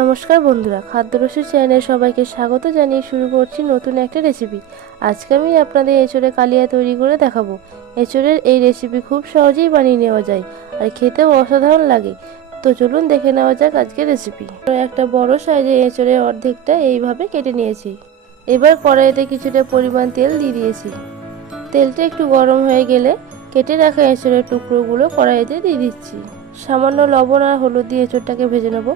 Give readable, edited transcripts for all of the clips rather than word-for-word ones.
নমস্কার বন্ধুরা, খাদ্যরসিক চ্যানেলে সবাইকে স্বাগত জানিয়ে শুরু করছি নতুন একটা রেসিপি। আজকে আমি আপনাদের এঁচোড়ের কালিয়া তৈরি করে দেখাবো। এঁচোড়ের এই রেসিপি খুব সহজেই বানিয়ে নেওয়া যায় আর খেতেও অসাধারণ লাগে। তো চলুন দেখে নেওয়া যাক আজকের রেসিপি। একটা বড় সাইজের এঁচোড়ের অর্ধেকটা এইভাবে কেটে নিয়েছি। এবার কড়াইতে কিছুটা পরিমাণ তেল দিয়ে দিয়েছি। তেলটা একটু গরম হয়ে গেলে কেটে রাখা এঁচোড়ের টুকরোগুলো কড়াইতে দিয়ে দিচ্ছি। সামান্য লবণ আর হলুদ দিয়ে এঁচোড়টাকে ভেজে নেব।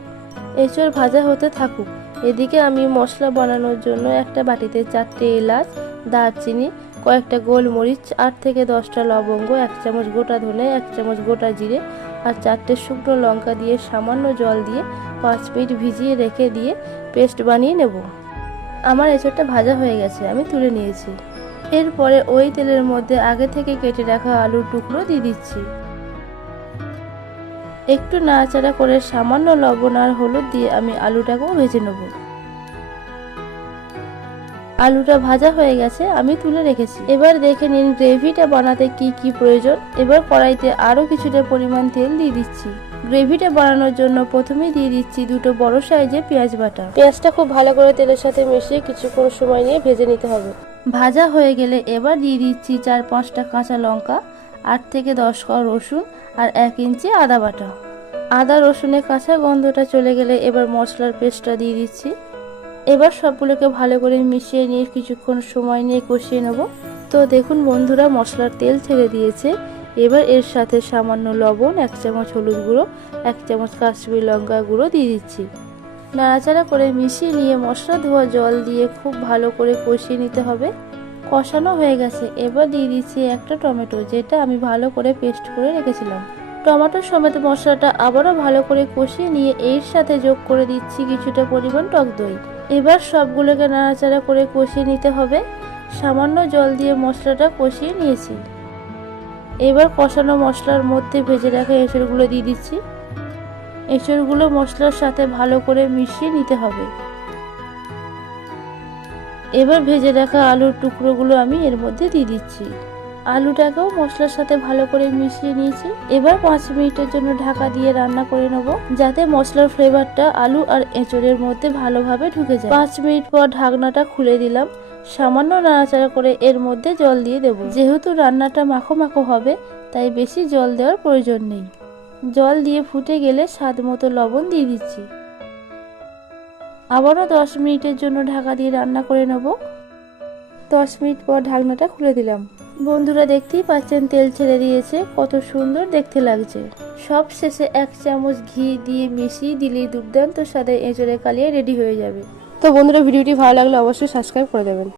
এঁচোড় ভাজা হতে থাকুক, এদিকে আমি মশলা বানানোর জন্য একটা বাটিতে 4টে এলাচ, দারচিনি, কয়েকটা গোলমরিচ, 8 থেকে 10টা লবঙ্গ, 1 চামচ গোটা ধনে, 1 চামচ গোটা জিরে আর 4টে শুকনো লঙ্কা দিয়ে সামান্য জল দিয়ে 5 মিনিট ভিজিয়ে রেখে দিয়ে পেস্ট বানিয়ে নেব। আমার এঁচোড়টা ভাজা হয়ে গেছে, আমি তুলে নিয়েছি। এরপরে ওই তেলের মধ্যে আগে থেকে কেটে রাখা আলুর টুকরো দিয়ে দিচ্ছি। একটু নাড়াচাড়া করে সামান্য লবণ আর হলুদ দিয়ে আমি আলুটাকেও ভেজে নেব। আলুটা ভাজা হয়ে গেছে, আমি তুলে রেখেছি। এবার দেখে নিন গ্রেভিটা বানাতে কি কি প্রয়োজন। এবার কড়াইতে আরো কিছুটা পরিমাণ তেল দিয়ে দিচ্ছি। গ্রেভিটা বানানোর জন্য প্রথমেই দিয়ে দিচ্ছি 2টো বড় সাইজের পেঁয়াজ বাটা। পেঁয়াজটা খুব ভালো করে তেলের সাথে মিশিয়ে কিছুক্ষণ সময় নিয়ে ভেজে নিতে হবে। ভাজা হয়ে গেলে এবার দিয়ে দিচ্ছি 4-5টা কাঁচা লঙ্কা, 8 থেকে 10 কোয়া রসুন আর 1 ইঞ্চি আদা বাটা। আদা রসুনের কাঁচা গন্ধটা চলে গেলে এবার মশলার পেস্টটা দিয়ে দিচ্ছি। এবার সবগুলোকে ভালো করে মিশিয়ে নিয়ে কিছুক্ষণ সময় নিয়ে কষিয়ে নেব। তো দেখুন বন্ধুরা, মশলার তেল ছেড়ে দিয়েছে। এবার এর সাথে সামান্য লবণ, 1 চামচ হলুদ গুঁড়ো, 1 চামচ কাশ্মীরি লঙ্কা গুঁড়ো দিয়ে দিচ্ছি। নাড়াচাড়া করে মিশিয়ে নিয়ে মশলা ধোয়া জল দিয়ে খুব ভালো করে কষিয়ে নিতে হবে। কষানো হয়ে গেছে, এবার দিয়ে দিচ্ছি একটা টমেটো, যেটা আমি ভালো করে পেস্ট করে রেখেছিলাম। টমেটো সমেত মশলাটা আবারও ভালো করে কষিয়ে নিয়ে এর সাথে যোগ করে দিচ্ছি কিছুটা পরিমাণ টক দই। এবার সবগুলোকে নাড়াচাড়া করে কষিয়ে নিতে হবে। সামান্য জল দিয়ে মশলাটা কষিয়ে নিয়েছি। এবার কষানো মশলার মধ্যে ভেজে রাখা এঁচোড়গুলো দিয়ে দিচ্ছি। এঁচোড়গুলো মশলার সাথে ভালো করে মিশিয়ে নিতে হবে। এবার ভেজে রাখা আলুর টুকরোগুলো আমি এর মধ্যে দিয়ে দিচ্ছি। আলুটাকেও মশলার সাথে ভালো করে মিশিয়ে নিয়েছি। এবার 5 মিনিটের জন্য ঢাকা দিয়ে রান্না করে নেব, যাতে মশলার ফ্লেভারটা আলু আর এঁচোড়ের মধ্যে ভালোভাবে ঢুকে যায়। 5 মিনিট পর ঢাকনাটা খুলে দিলাম। সামান্য নাড়াচাড়া করে এর মধ্যে জল দিয়ে দেব। যেহেতু রান্নাটা মাখো মাখো হবে, তাই বেশি জল দেওয়ার প্রয়োজন নেই। জল দিয়ে ফুটে গেলে স্বাদ মতো লবণ দিয়ে দিচ্ছি। আবারও 10 মিনিটের জন্য ঢাকা দিয়ে রান্না করে নেব। 10 মিনিট পর ঢাকনাটা খুলে দিলাম। বন্ধুরা, দেখতেই পাচ্ছেন তেল ছেড়ে দিয়েছে, কত সুন্দর দেখতে লাগছে। সব শেষে 1 চামচ ঘি দিয়ে মিশিয়ে দিলেই দুর্দান্ত স্বাদের এঁচোড়ের কালিয়া রেডি হয়ে যাবে। তো বন্ধুরা, ভিডিওটি ভালো লাগলে অবশ্যই সাবস্ক্রাইব করে দেবেন।